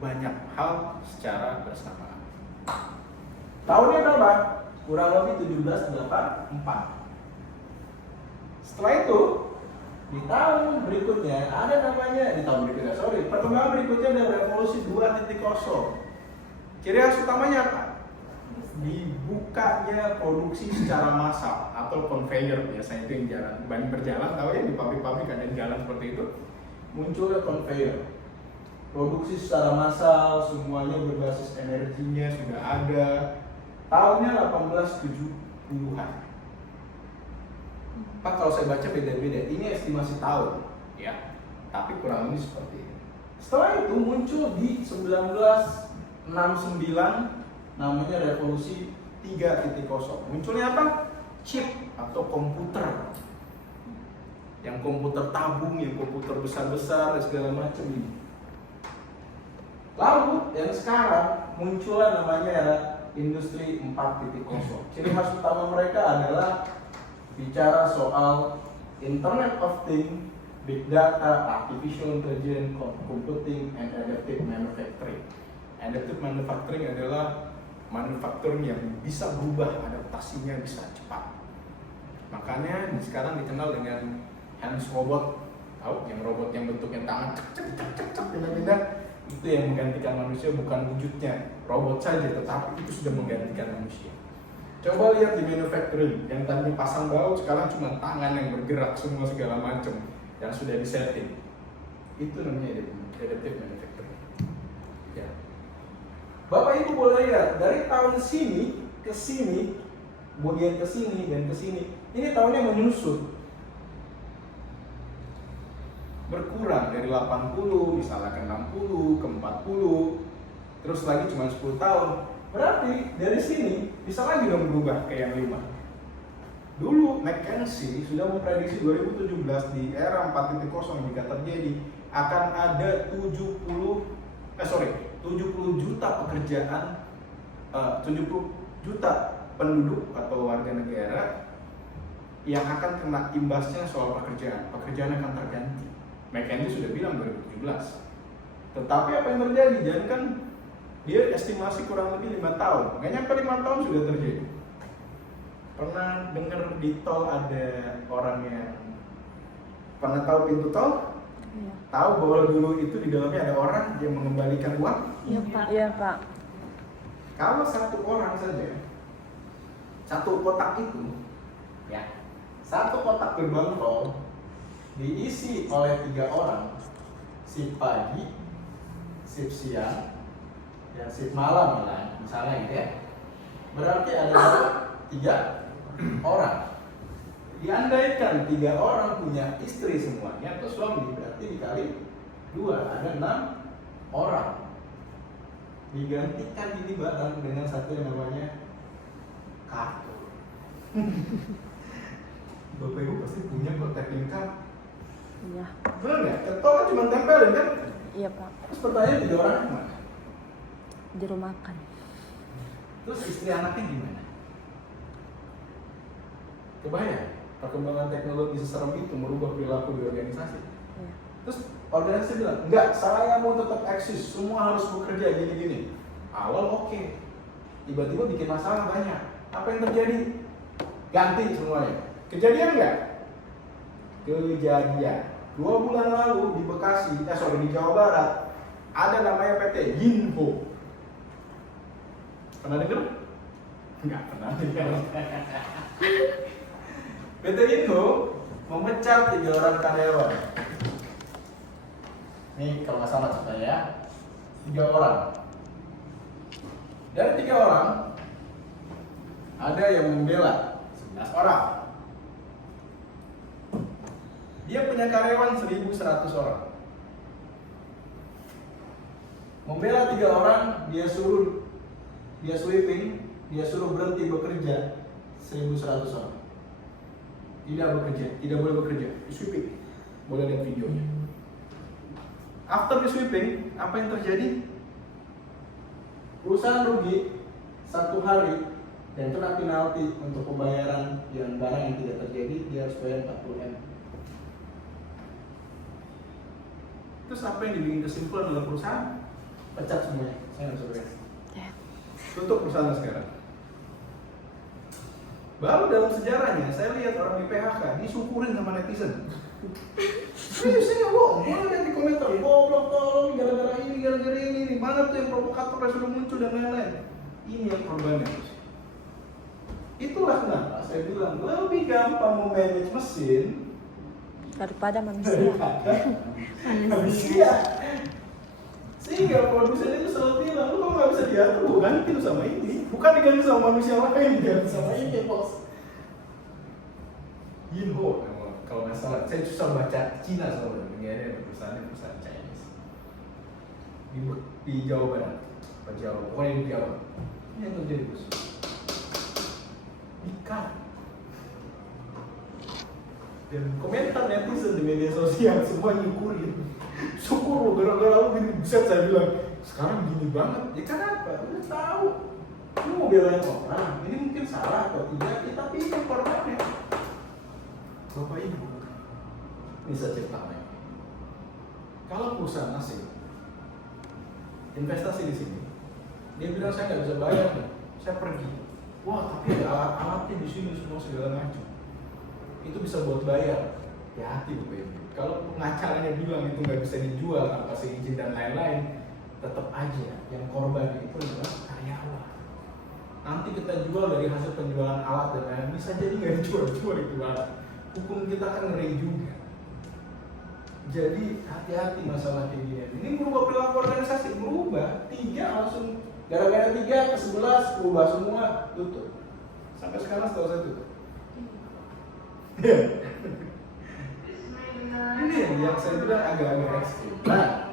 banyak hal secara bersamaan. Tahunnya berapa? Kurang lebih 1784. Setelah itu, di tahun berikutnya ada namanya, perkembangan berikutnya ada revolusi 2.0. Ciri khas utamanya apa? Dibukanya produksi secara massal atau conveyor, biasanya itu yang jalan ban berjalan, tahu ya, di pabrik-pabrik ada yang jalan seperti itu. Munculnya conveyor, produksi secara massal, semuanya berbasis energinya sudah ada. Tahunnya 1870-an. Pak, kalau saya baca beda-beda, ini estimasi tahun ya, tapi kurang lebih seperti ini. Setelah itu muncul di 1969 namanya revolusi 3.0. Munculnya apa? Chip atau komputer. Yang komputer tabung, yang komputer besar-besar dan segala macam ini. Lalu yang sekarang munculnya namanya era industri 4.0. Ciri khas utama mereka adalah bicara soal Internet of Things, Big Data, Artificial Intelligence, Computing, and Adaptive Manufacturing. Adaptive Manufacturing adalah manufacturing yang bisa berubah, adaptasinya bisa cepat. Makanya sekarang dikenal dengan hands robot, tahu? Yang robot yang bentuknya tangan cek pindah-pindah, itu yang menggantikan manusia, bukan wujudnya robot saja, tetapi itu sudah menggantikan manusia. Coba lihat di manufacturing, yang tadinya pasang baut sekarang cuma tangan yang bergerak semua segala macam yang sudah disetting. Itu namanya adaptive manufacturing. Ya. Bapak Ibu boleh lihat dari tahun sini ke sini, bagian ke sini dan ke sini. Ini tahunnya menyusut. Berkurang dari 80 misalnya ke 60, ke 40, terus lagi cuma 10 tahun. Berarti dari sini bisa lagi dong berubah ke yang 5. Dulu McKinsey sudah memprediksi 2017 di era 4.0 jika terjadi akan ada 70 juta pekerjaan, 70 juta penduduk atau warga negara yang akan kena imbasnya soal pekerjaan. Pekerjaan akan terganti. McKinsey sudah bilang 2017. Tetapi apa yang terjadi? Jadi kan dia estimasi kurang lebih 5 tahun. Nggak nyampe 5 tahun sudah terjadi. Pernah dengar di tol ada orang yang pernah tahu pintu tol? Iya. Tahu bahwa dulu itu di dalamnya ada orang yang mengembalikan uang? Iya Pak. Iya Pak. Kalau satu orang saja, satu kotak itu, ya, satu kotak gerbang tol diisi oleh 3 orang, shift pagi, shift siang, dan shift malam misalnya gitu ya. Berarti ada 3 orang. Diandaikan 3 orang punya istri semuanya atau suami, berarti dikali 2 ada 6 orang. Digantikan ini barang dengan satu yang namanya kartu. Bapak Ibu pasti punya kok tapping card. Iya. Benar nggak? Ketol kan cuma tempelin kan? Iya Pak. Terus pertanyaan 3 orang kemana? Juru makan. Terus istri anaknya gimana? Kebayang perkembangan teknologi seserem itu merubah perilaku di organisasi. Iya. Terus organisasi bilang, enggak, saya mau tetap eksis, semua harus bekerja gini-gini. Awal oke. Tiba-tiba bikin masalah banyak. Apa yang terjadi? Ganti semuanya. Kejadian enggak? Kejadian. 2 bulan lalu di Bekasi, di Jawa Barat, ada namanya PT Yinho. Pernah dengar? Enggak pernah dengar. PT Yinho memecat 3 orang karyawan. Ini kalau nggak salah contohnya ya, 3 orang. Dari 3 orang, ada yang membela 11 orang. Dia punya karyawan 1.100 orang. Membela 3 orang, dia sweeping, dia suruh berhenti bekerja 1.100 orang. Tidak bekerja, tidak boleh bekerja, di sweeping. Boleh lihat videonya. After di sweeping, apa yang terjadi? Perusahaan rugi 1 hari dan kena penalti untuk pembayaran yang barang yang tidak terjadi, dia harus bayar 40 M. Terus apa yang dibikin kesimpulan oleh perusahaan? Pecat semuanya, saya nggak suka. Ya. Tutup perusahaan sekarang. Baru dalam sejarahnya saya lihat orang di PHK disyukurin sama netizen. Serius, saya nggak bohong. Mulai lihat di komentar, goblok tolong gara-gara ini, mana tuh yang provokator yang sudah muncul dan lain-lain. Ini yang korbannya. Itulah kenapa saya bilang lebih gampang memanage mesin Daripada manusia. daripada manusia. Sehingga produsen itu selalu bilang, lu kok nggak bisa diatur, lu ganti lu sama ini, bukan diganti sama manusia lain, diganti sama ini bos. Yinho, kalau nggak salah, saya susah baca Cina soalnya, ini ada perusahaan Chinese di Jawa Barat, apa Jawa, pokoknya di Jawa. Ini yang terjadi bos. Ikan. Dan komentar netizen di media sosial semua nyukurin. Syukur lo, gara-gara lo gini, buset saya bilang sekarang gini banget, ya kenapa? Udah tahu lu mau belain orang, ini mungkin salah atau tidak, ya, tapi itu korbannya. Bapak Ibu, ini saya cerita lagi. Kalau perusahaan asing investasi di sini, dia bilang saya nggak bisa bayar, saya pergi. Wah, tapi ada alat-alatnya di sini semua segala macam. Itu bisa buat bayar. Hati-hati Bapak Ibu. Kalau pengacaranya bilang itu nggak bisa dijual tanpa izin dan lain-lain, tetap aja yang korban itu adalah karyawan. Nanti kita jual dari hasil penjualan alat dan lain-lain, bisa jadi nggak dijual-jual itu alat. Hukum kita kan ngeri juga. Jadi hati-hati masalah kayak gini. Ini merubah perilaku organisasi, merubah 3 langsung gara-gara 3 ke 11 berubah semua, tutup. Sampai sekarang setahu saya tutup. Ini yang saya bilang agak-agak ekstrim. Nah,